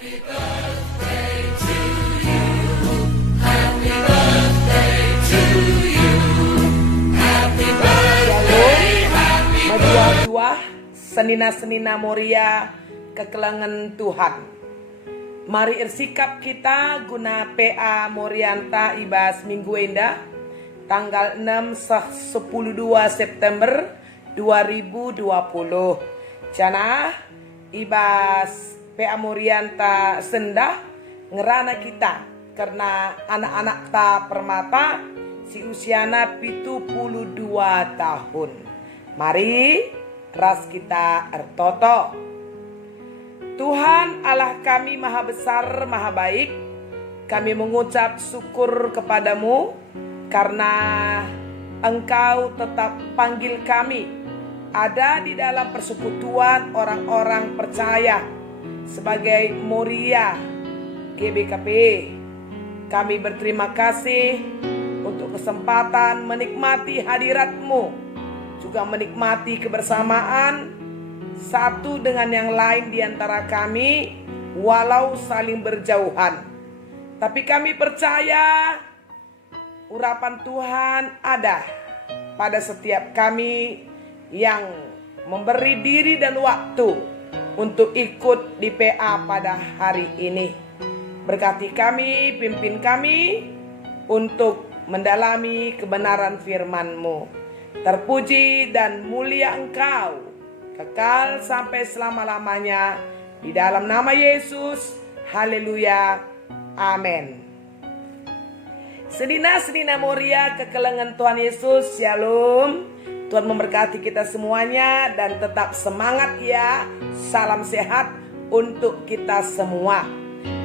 Medua-dua senina-senina Moria kekelengan Tuhan. Mari ersikap kita guna PA Morianta ibas Minggu Endah tanggal 6/12 September 2020. Jana ibas PA Morianta sendah ngerana kita karena anak-anak ta permata si usiana 72 tahun. Mari ras kita ertoto. Tuhan Allah kami maha besar, maha baik. Kami mengucap syukur kepadamu karena Engkau tetap panggil kami ada di dalam persekutuan orang-orang percaya sebagai Moria GBKP. Kami berterima kasih untuk kesempatan menikmati hadirat-Mu, juga menikmati kebersamaan satu dengan yang lain di antara kami, walau saling berjauhan. Tapi kami percaya urapan Tuhan ada pada setiap kami yang memberi diri dan waktu untuk ikut di PA pada hari ini. Berkati kami, pimpin kami untuk mendalami kebenaran firman-Mu. Terpuji dan mulia Engkau kekal sampai selama-lamanya di dalam nama Yesus. Haleluya. Amin. Sedina-sedina Moria kekelengan Tuhan Yesus. Shalom. Tuhan memberkati kita semuanya dan tetap semangat ya. Salam sehat untuk kita semua.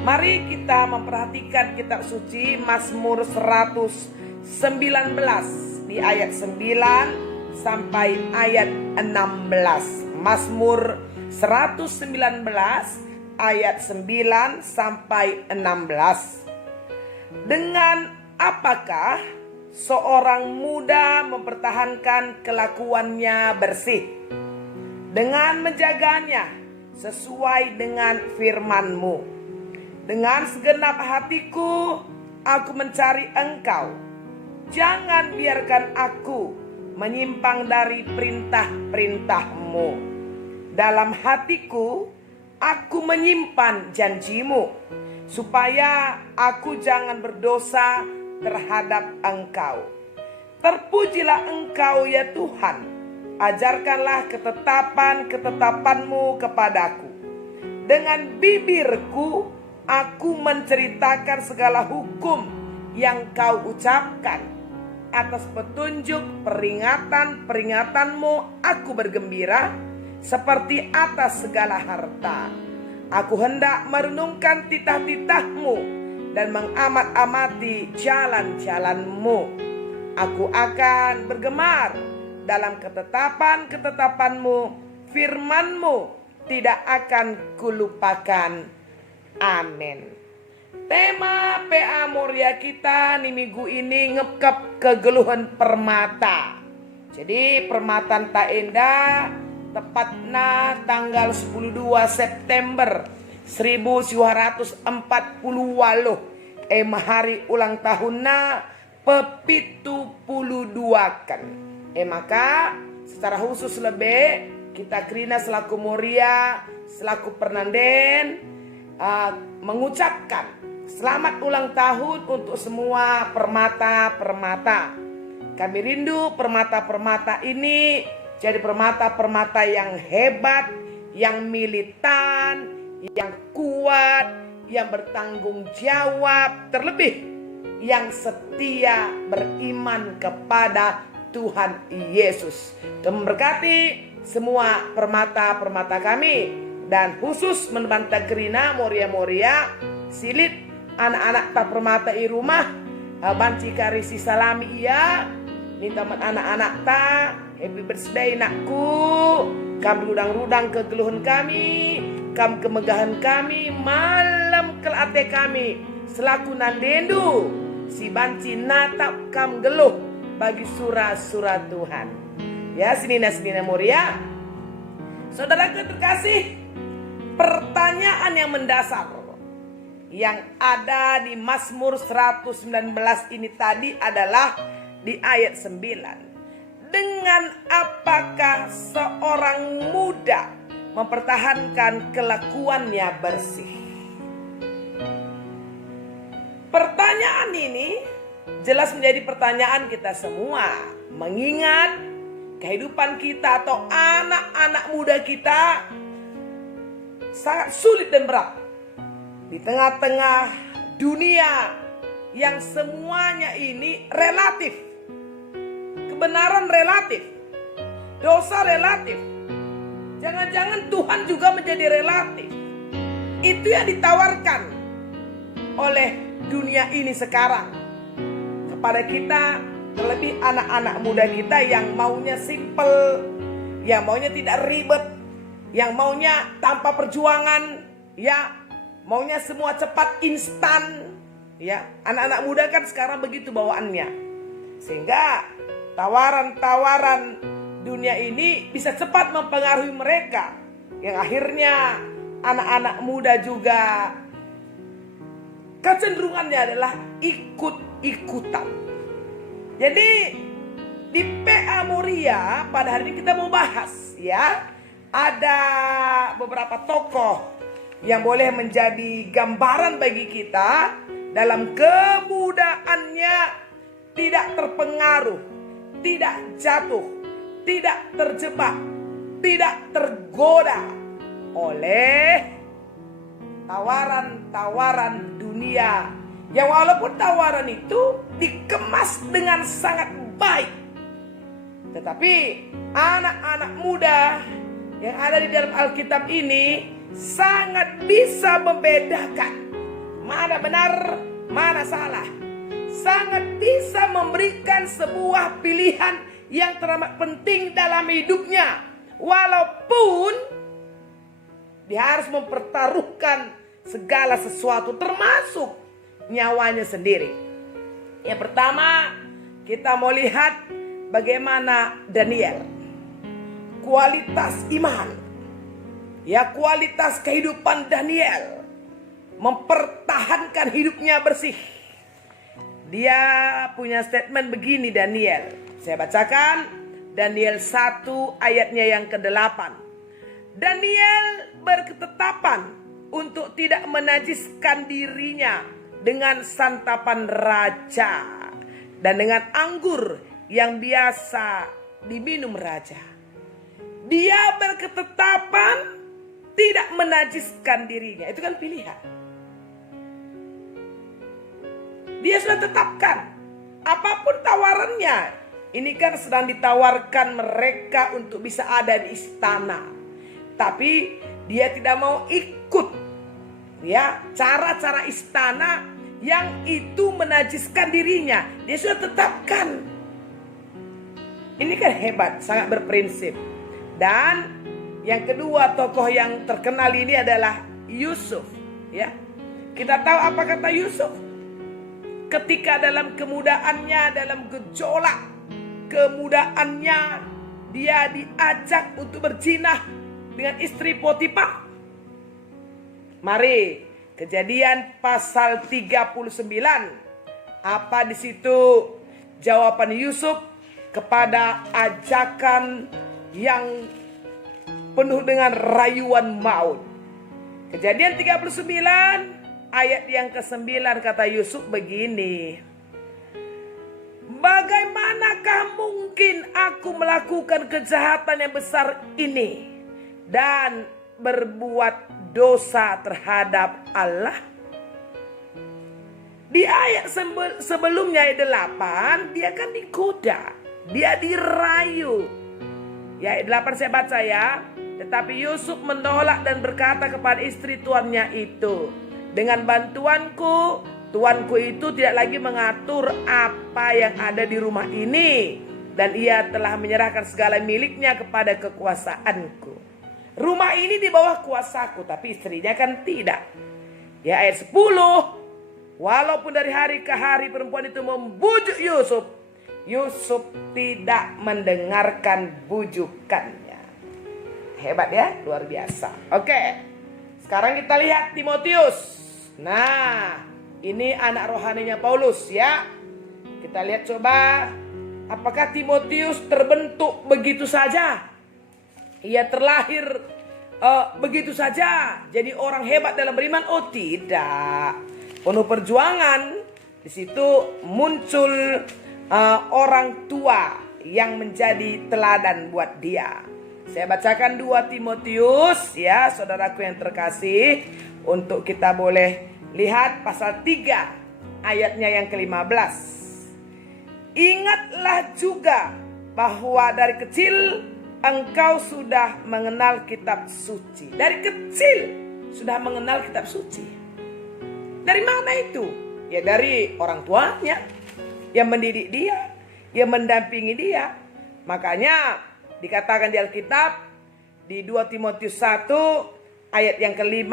Mari kita memperhatikan kitab suci Mazmur 119 di ayat 9 sampai ayat 16. Mazmur 119 ayat 9 sampai 16. Dengan apakah seorang muda mempertahankan kelakuannya bersih? Dengan menjaganya sesuai dengan firman-Mu. Dengan segenap hatiku aku mencari Engkau. Jangan biarkan aku menyimpang dari perintah-perintah-Mu. Dalam hatiku aku menyimpan janji-Mu, supaya aku jangan berdosa terhadap Engkau. Terpujilah Engkau ya Tuhan. Ajarkanlah ketetapan-ketetapan-Mu kepadaku. Dengan bibirku aku menceritakan segala hukum yang Kau ucapkan. Atas petunjuk peringatan-peringatanmu aku bergembira seperti atas segala harta. Aku hendak merenungkan titah-titah-Mu dan mengamat-amati jalan-jalan-Mu. Aku akan bergemar dalam ketetapan-ketetapan-Mu. Firman-Mu tidak akan kulupakan. Amin. Tema PA Moria kita nih minggu ini ngekep kegeluhan permata. Jadi permatan tak endah tepatnya tanggal 12 September 1948 hari ulang tahunnya pe-72 kan. Maka secara khusus lebih kita Krina selaku Moria, selaku Pernanden mengucapkan selamat ulang tahun untuk semua permata-permata. Kami rindu permata-permata ini jadi permata-permata yang hebat, yang militan, yang kuat, yang bertanggung jawab, terlebih yang setia beriman kepada Tuhan Yesus. Dan memberkati semua permata-permata kami dan khusus menbantu Krina Moria-Moria silit anak-anak tak permata i rumah banci karisi salami iya minta anak-anak ta happy birthday nakku. Kam rudang-rudang kegeluhan kami, kam kemegahan kami, malam kelate kami selaku nandendu si banci natap kam geluh bagi surah-surah Tuhan. Ya senina-senina Moria, saudara terkasih, pertanyaan yang mendasar yang ada di Mazmur 119 ini tadi adalah di ayat 9. Dengan apakah seorang muda mempertahankan kelakuannya bersih? Pertanyaan ini jelas menjadi pertanyaan kita semua, mengingat kehidupan kita atau anak-anak muda kita sangat sulit dan berat di tengah-tengah dunia yang semuanya ini relatif, kebenaran relatif, dosa relatif, jangan-jangan Tuhan juga menjadi relatif. Itu yang ditawarkan oleh dunia ini sekarang kepada kita, terlebih anak-anak muda kita yang maunya simple, yang maunya tidak ribet, yang maunya tanpa perjuangan, ya, maunya semua cepat, instan, ya. Anak-anak muda kan sekarang begitu bawaannya, sehingga tawaran-tawaran dunia ini bisa cepat mempengaruhi mereka, yang akhirnya anak-anak muda juga kecenderungannya adalah ikut-ikutan. Jadi di PA Muria pada hari ini kita mau bahas, ya, ada beberapa tokoh yang boleh menjadi gambaran bagi kita dalam kemudaannya tidak terpengaruh, tidak jatuh, tidak terjebak, tidak tergoda oleh tawaran-tawaran dunia, yang walaupun tawaran itu dikemas dengan sangat baik, tetapi anak-anak muda yang ada di dalam Alkitab ini sangat bisa membedakan mana benar, mana salah. Sangat bisa memberikan sebuah pilihan yang teramat penting dalam hidupnya, walaupun dia harus mempertaruhkan segala sesuatu termasuk nyawanya sendiri. Yang pertama, kita mau lihat bagaimana Daniel, kualitas iman, ya, kualitas kehidupan Daniel mempertahankan hidupnya bersih. Dia punya statement begini, Daniel. Saya bacakan Daniel 1 ayatnya yang ke-8. Daniel berketetapan untuk tidak menajiskan dirinya dengan santapan raja dan dengan anggur yang biasa diminum raja. Dia berketetapan tidak menajiskan dirinya. Itu kan pilihan. Dia sudah tetapkan apapun tawarannya. Ini kan sedang ditawarkan mereka untuk bisa ada di istana. Tapi dia tidak mau ikut, ya, cara-cara istana yang itu menajiskan dirinya. Dia sudah tetapkan. Ini kan hebat, sangat berprinsip. Dan yang kedua, tokoh yang terkenal ini adalah Yusuf, ya. Kita tahu apa kata Yusuf? Ketika dalam kemudaannya, dalam gejolak kemudaannya, dia diajak untuk berzinah dengan istri Potifar. Mari, Kejadian pasal 39. Apa di situ jawaban Yusuf kepada ajakan yang penuh dengan rayuan maut? Kejadian 39 ayat yang ke-9 kata Yusuf begini. Bagaimanakah mungkin aku melakukan kejahatan yang besar ini dan berbuat dosa terhadap Allah? Di ayat sebelumnya ayat 8 dia kan digoda, dia dirayu. Ya, ayat 8 saya baca, ya. Tetapi Yusuf menolak dan berkata kepada istri tuannya itu, dengan bantuanku, tuanku itu tidak lagi mengatur apa yang ada di rumah ini, dan ia telah menyerahkan segala miliknya kepada kekuasaanku. Rumah ini di bawah kuasaku, tapi istrinya kan tidak. Ya, ayat 10. Walaupun dari hari ke hari perempuan itu membujuk Yusuf, Yusuf tidak mendengarkan bujukannya. Hebat ya, luar biasa. Oke, sekarang kita lihat Timotius. Nah, ini anak rohaninya Paulus ya. Kita lihat coba, apakah Timotius terbentuk begitu saja? Ia terlahir begitu saja jadi orang hebat dalam beriman? Oh tidak, penuh perjuangan. Di situ muncul orang tua yang menjadi teladan buat dia. Saya bacakan 2 Timotius ya, saudaraku yang terkasih, untuk kita boleh lihat pasal 3 ayatnya yang ke-15. Ingatlah juga bahwa dari kecil engkau sudah mengenal kitab suci. Dari kecil sudah mengenal kitab suci. Dari mana itu? Ya dari orang tuanya yang mendidik dia, yang mendampingi dia. Makanya dikatakan di Alkitab di 2 Timotius 1 ayat yang ke-5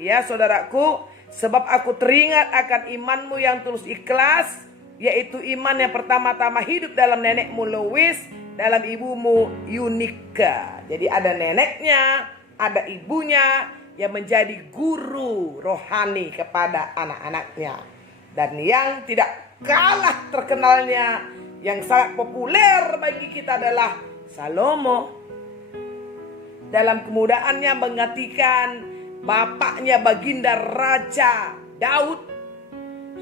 ya saudaraku, sebab aku teringat akan imanmu yang tulus ikhlas, yaitu iman yang pertama-tama hidup dalam nenekmu Lois, dalam ibumu Yunika. Jadi ada neneknya, ada ibunya yang menjadi guru rohani kepada anak-anaknya. Dan yang tidak kalah terkenalnya, yang sangat populer bagi kita adalah Salomo. Dalam kemudaannya menggantikan bapaknya baginda Raja Daud.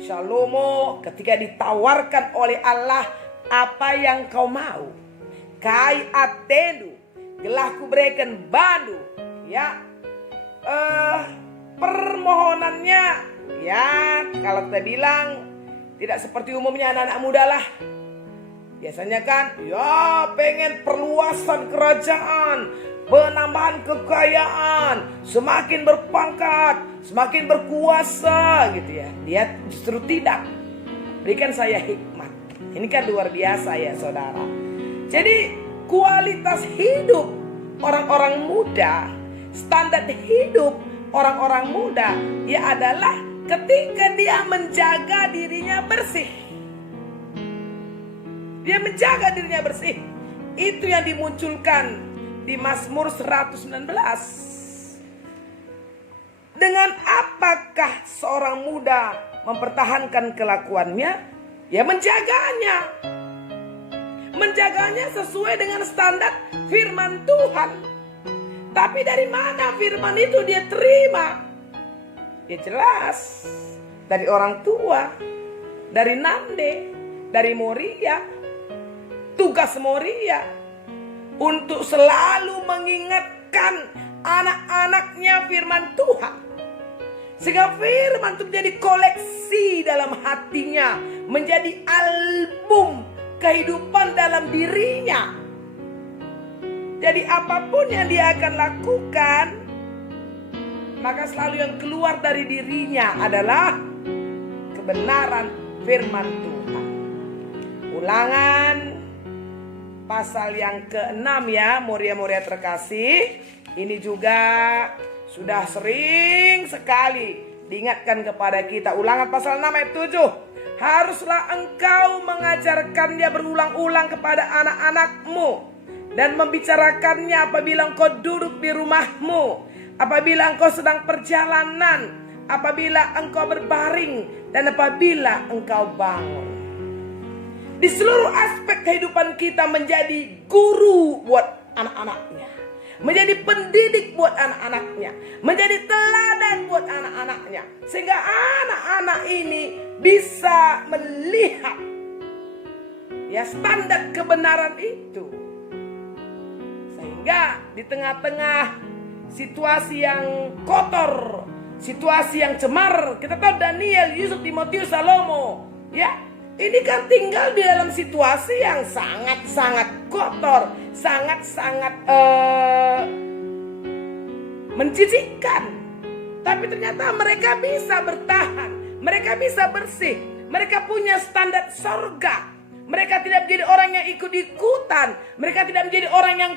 Salomo ketika ditawarkan oleh Allah, apa yang kau mau? Kai atenu, gelah ku berikan bandu. Ya, permohonannya, ya kalau kita bilang tidak seperti umumnya anak-anak muda lah. Biasanya kan, ya pengen perluasan kerajaan, penambahan kekayaan, semakin berpangkat, semakin berkuasa gitu ya. Dia justru tidak. Berikan saya hikmat. Ini kan luar biasa ya saudara. Jadi kualitas hidup orang-orang muda, standar hidup orang-orang muda ya adalah ketika dia menjaga dirinya bersih. Dia menjaga dirinya bersih. Itu yang dimunculkan di Mazmur 119. Dengan apakah seorang muda mempertahankan kelakuannya? Ya menjaganya. Menjaganya sesuai dengan standar firman Tuhan. Tapi dari mana firman itu dia terima? Ya jelas dari orang tua, dari Nande, dari Moria. Tugas Moria untuk selalu mengingatkan anak-anaknya firman Tuhan. Sehingga firman itu menjadi koleksi dalam hatinya, menjadi album kehidupan dalam dirinya. Jadi apapun yang dia akan lakukan, maka selalu yang keluar dari dirinya adalah kebenaran firman Tuhan. Ulangan pasal yang ke-6 ya, Moria-Moria terkasih. Ini juga sudah sering sekali diingatkan kepada kita. Ulangan pasal 6 ayat 7. Haruslah engkau mengajarkannya berulang-ulang kepada anak-anakmu dan membicarakannya apabila engkau duduk di rumahmu, apabila engkau sedang perjalanan, apabila engkau berbaring, dan apabila engkau bangun. Di seluruh aspek kehidupan kita menjadi guru buat anak-anaknya, menjadi pendidik buat anak-anaknya, menjadi teladan buat anak-anaknya, sehingga anak-anak ini bisa melihat ya standar kebenaran itu. Sehingga di tengah-tengah situasi yang kotor, situasi yang cemar, kita tahu Daniel, Yusuf, Timotius, Salomo, ya. Ini kan tinggal di dalam situasi yang sangat-sangat kotor, sangat-sangat menjijikkan. Tapi ternyata mereka bisa bertahan, mereka bisa bersih, mereka punya standar sorga. Mereka tidak menjadi orang yang ikut-ikutan, mereka tidak menjadi orang yang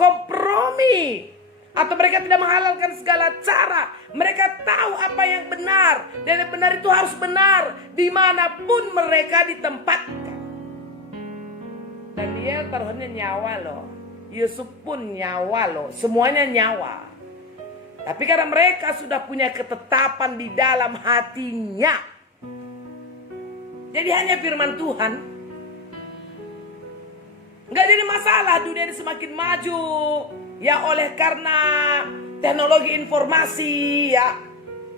kompromi. Atau mereka tidak menghalalkan segala cara. Mereka tahu apa yang benar. Dan yang benar itu harus benar dimanapun mereka ditempatkan. Daniel taruhannya nyawa loh. Yusuf pun nyawa loh. Semuanya nyawa. Tapi karena mereka sudah punya ketetapan di dalam hatinya. Jadi hanya firman Tuhan. Nggak jadi masalah dunia ini semakin maju. Ya oleh karena teknologi informasi ya.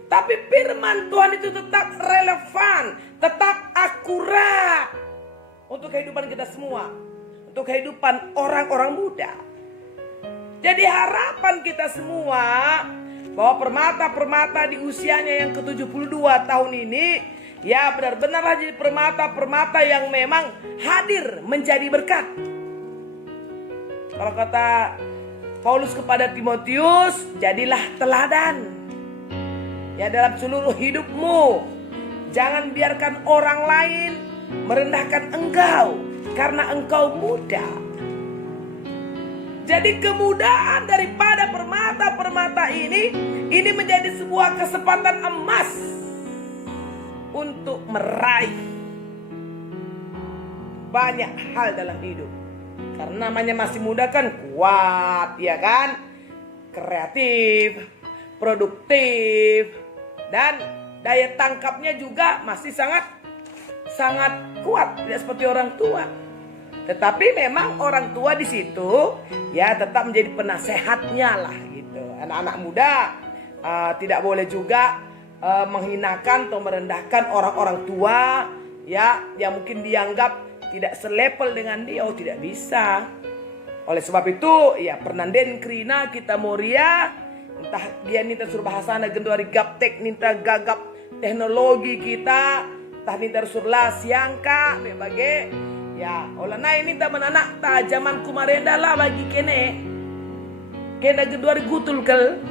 Tapi firman Tuhan itu tetap relevan. Tetap akurat. Untuk kehidupan kita semua. Untuk kehidupan orang-orang muda. Jadi harapan kita semua bahwa permata-permata di usianya yang ke-72 tahun ini ya benar-benar jadi permata-permata yang memang hadir menjadi berkat. Kalau kata Paulus kepada Timotius, jadilah teladan ya dalam seluruh hidupmu. Jangan biarkan orang lain merendahkan engkau karena engkau muda. Jadi kemudahan daripada permata-permata ini menjadi sebuah kesempatan emas untuk meraih banyak hal dalam hidup. Karena namanya masih muda kan kuat, ya kan? Kreatif, produktif, dan daya tangkapnya juga masih sangat kuat, tidak seperti orang tua. Tetapi memang orang tua di situ ya tetap menjadi penasehatnya lah gitu. Anak-anak muda tidak boleh juga menghinakan atau merendahkan orang-orang tua ya yang mungkin dianggap tidak selevel dengan dia. Oh, tidak bisa. Oleh sebab itu ya Pernanden Krina kita Moria entah dia nita suruh bahasana genduari gaptek ninta gagap teknologi kita entah nita surlah siangka berbagai ya, olah na ini teman anak ta zaman kemarin dah bagi kene kedua gutul kel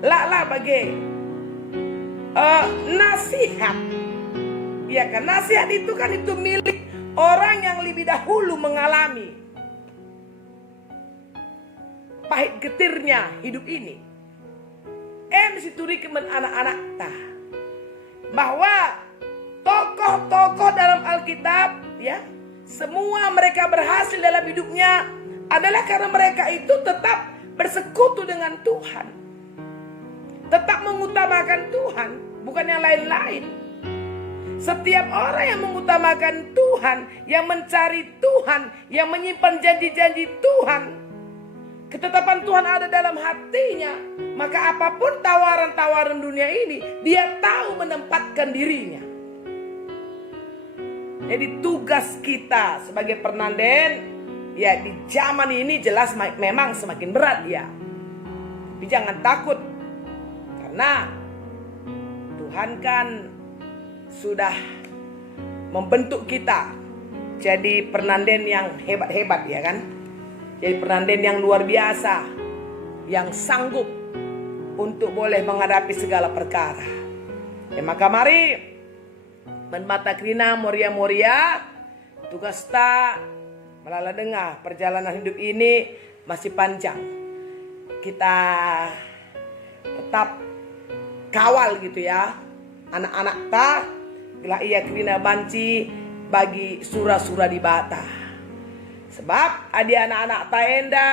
lah bagi nasihat. Ya kan nasihat itu kan itu milik orang yang lebih dahulu mengalami pahit getirnya hidup ini. Situri kemen anak-anak ta bahwa tokoh-tokoh dalam Alkitab ya semua mereka berhasil dalam hidupnya adalah karena mereka itu tetap bersekutu dengan Tuhan. Tetap mengutamakan Tuhan, bukan yang lain-lain. Setiap orang yang mengutamakan Tuhan, yang mencari Tuhan, yang menyimpan janji-janji Tuhan, ketetapan Tuhan ada dalam hatinya, maka apapun tawaran-tawaran dunia ini, dia tahu menempatkan dirinya. Jadi tugas kita sebagai Pernanden ya di zaman ini jelas memang semakin berat ya. Tapi jangan takut. Karena Tuhan kan sudah membentuk kita jadi Pernanden yang hebat-hebat ya kan. Jadi Pernanden yang luar biasa. Yang sanggup untuk boleh menghadapi segala perkara. Ya maka mari Mata Krina Moria tugas ta melala dengar perjalanan hidup ini masih panjang. Kita tetap kawal gitu ya anak-anak ta gelah ia Krina banci bagi sura-sura di bata. Sebab ada anak-anak ta enda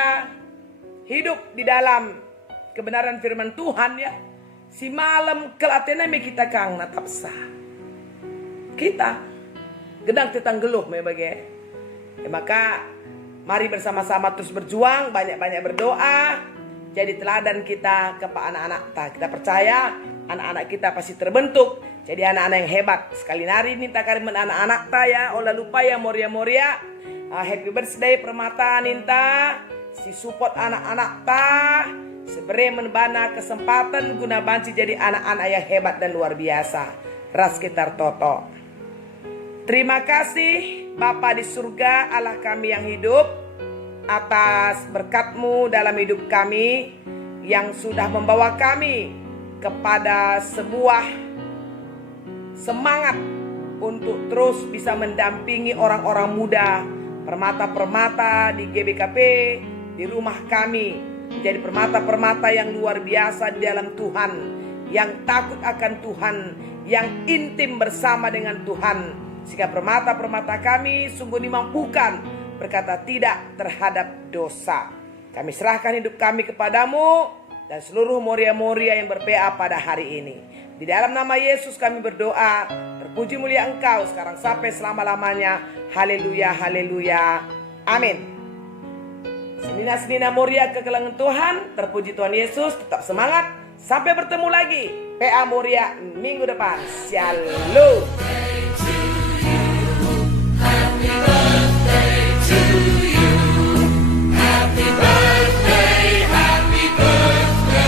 hidup di dalam kebenaran firman Tuhan ya. Si malam kelatena me kita kang natapsa. Kita gedang tetang geluh ya, maka mari bersama-sama terus berjuang, banyak-banyak berdoa, jadi teladan kita kepada anak-anak kita percaya anak-anak kita pasti terbentuk jadi anak-anak yang hebat. Sekali nari minta kariman anak-anak ya, olah lupa ya Moria happy birthday Permata ninta si support anak-anak sebenarnya menbana kesempatan guna banci jadi anak-anak yang hebat dan luar biasa. Ras sekitar Toto. Terima kasih Bapa di surga Allah kami yang hidup atas berkat-Mu dalam hidup kami yang sudah membawa kami kepada sebuah semangat untuk terus bisa mendampingi orang-orang muda permata-permata di GBKP di rumah kami menjadi permata-permata yang luar biasa di dalam Tuhan, yang takut akan Tuhan, yang intim bersama dengan Tuhan. Sehingga permata-permata kami sungguh dimampukan berkata tidak terhadap dosa. Kami serahkan hidup kami kepadamu. dan seluruh Moria-Moria yang ber-PA pada hari ini. Di dalam nama Yesus kami berdoa, terpuji mulia Engkau sekarang sampai selama-lamanya. Haleluya, haleluya, amin. Senina-senina Moria kegelangan Tuhan, terpuji Tuhan Yesus, tetap semangat. Sampai bertemu lagi, PA Moria minggu depan. Shalom.